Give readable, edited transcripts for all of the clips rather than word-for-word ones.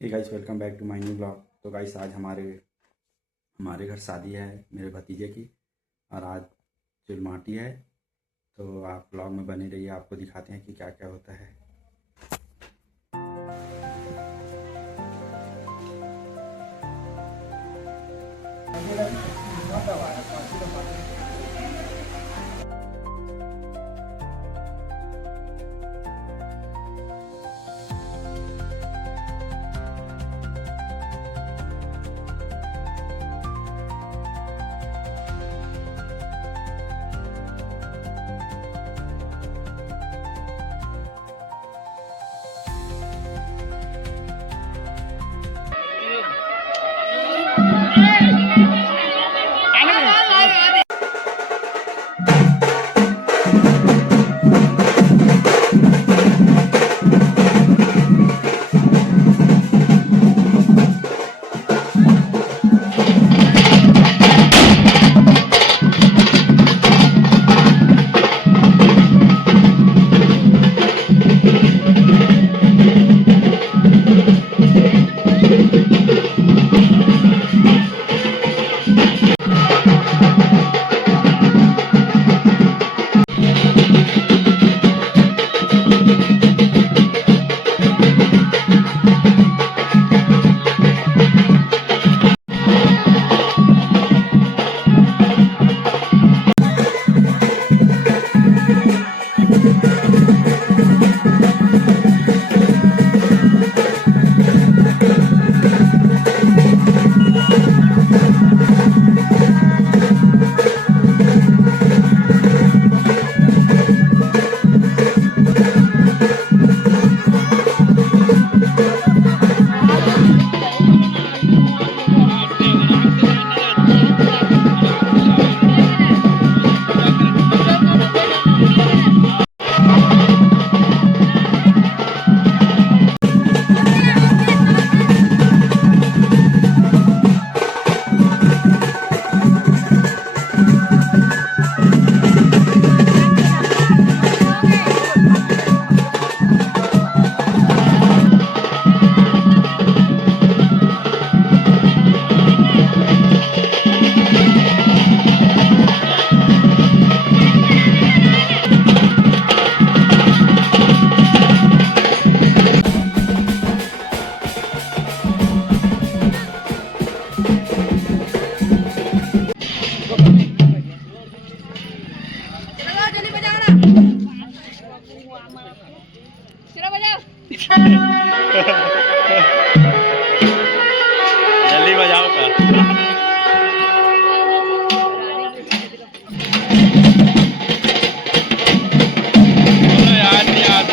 हे guys, welcome back to my new blog. तो guys, आज हमारे हमारे घर शादी है मेरे भतीजे की, और आज चिलमाटी है। तो आप ब्लॉग में बने रहिए, आपको दिखाते हैं कि क्या क्या होता है। जल्दी बजाओ का याद याद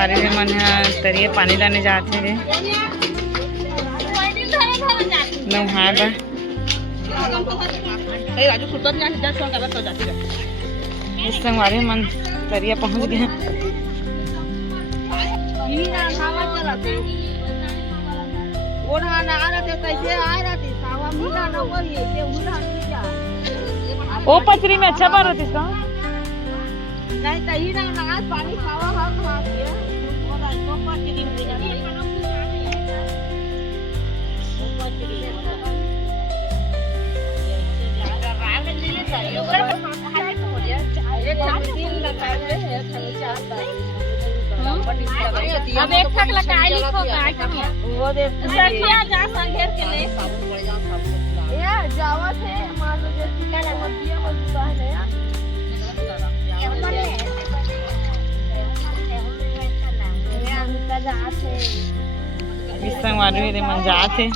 संगवारी रे मन ह तरिए पानी लाने जाते रे नहाए बा इस संगवारी मन तरिया पहुंच गए ओ पचरी में अच्छा बार होती इसका नहीं दही ना लगा पानी खावा हम खा गया और को पचरी में अब एक ठक लगाई लिखो का वो दे सखिया जा संघेर के ले ये जावा थे मान लो जैसे का मतिया मजुदा है यार इस संगवारी रे मन जाते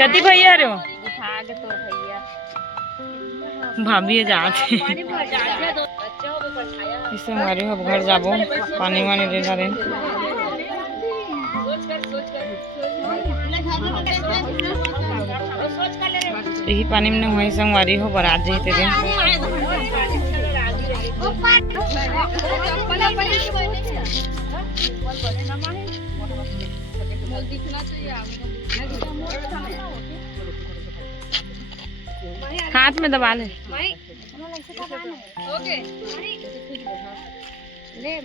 कति भैया रे भाभी जाते इस संगवारी अब घर जाबो पानी वानी दे जा रे यही पानी में वही संगवारी हो बरात जैते रे हाथ में दबा ले ले